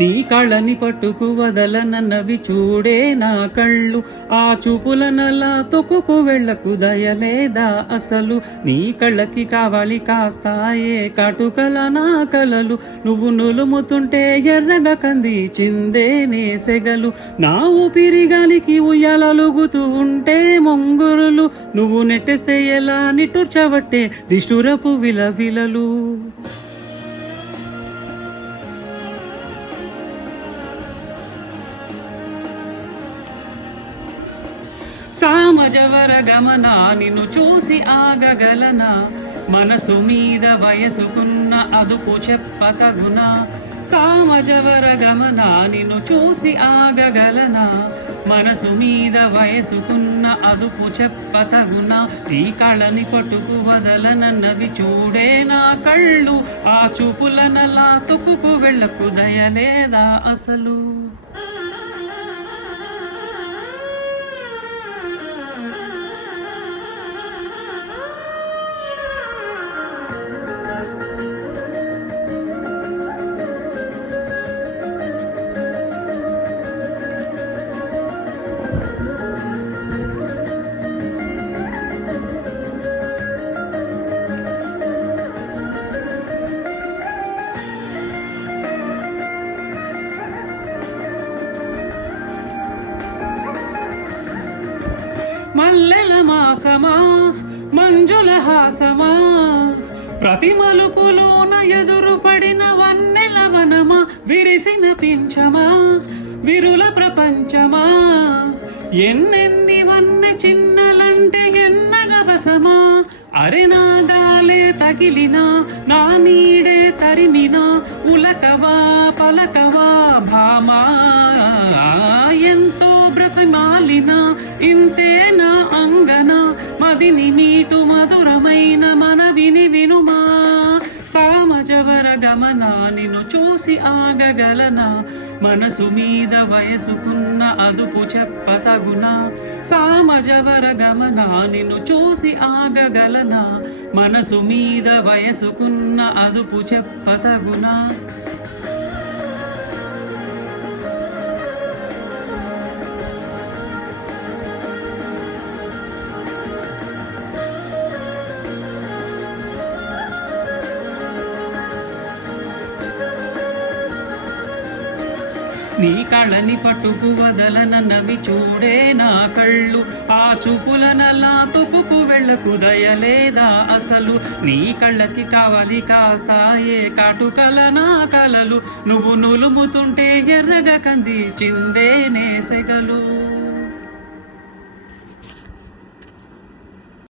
నీ కళ్ళని పట్టుకు వదలనన్నవి చూడే నా కళ్ళు, ఆ చూపులనలా తొక్కుకు వెళ్ళకు దయలేదా అసలు. నీ కళ్ళకి కావాలి కాస్తాయే కాటుకల నా కలలు, నువ్వు నులుముతుంటే ఎర్రగా కంది చిందేనే సెగలు. నా ఊపిరి గాలికి ఉయ్యాలలుగుతూ ఉంటే మొంగురులు, నువ్వు నెట్టేస్తే ఎలా నిట్టూర్చవట్టే దిష్టురపు విలవిలలు. సామజవర గమన నిన్ను చూసి ఆగగలనా, మనసు మీద వయసుకున్న అదుపు చెప్పతగునా. సామజవర గమన నిన్ను చూసి ఆగగలనా, మనసు మీద వయసుకున్న అదుపు చెప్పతగునా. నీ కళ్ళని పట్టుకు వదలనన్నవి చూడే నా కళ్ళు, ఆ చూపులనలా తొక్కుకు వెళ్ళకు దయలేదా అసలు. మల్లెల మాసమా మంజుల హాసమా, ప్రతి మలుపులోన ఎదురు పడిన వన్నెల వనమా, విరిసిన పించమా విరుల ప్రపంచమా, ఎన్నెన్ని వన్నె చిన్నలంటే ఎన్నగవసమా. అరె నా గాలే తగిలినా నా నీడే తరిమినా, ఉలకవా పలకవా భామా. ఎంతో బ్రతిమాలిన ఇంతే నా అంగన, మదిని మీటు మధురమైన మనవిని వినుమా. సామజవర గమన నిన్ను చూసి ఆగగలనా, మనసు మీద వయసుకున్న అదుపు చెప్పతగునా. సామజవర గమన నిన్ను చూసి ఆగగలనా, మనసు మీద వయసుకున్న అదుపు చెప్పతగునా. నీ కళ్ళని పట్టుకు వదలనన్నవి చూడే నా కళ్ళు, ఆ చూపులనలా తొక్కుకు వెళ్ళకు దయలేదా అసలు. నీ కళ్ళకి కావాలి కాస్తాయే కాటుకల నా కలలు, నువ్వు నులుముతుంటే ఎర్రగా కంది చిందేనే సెగలు.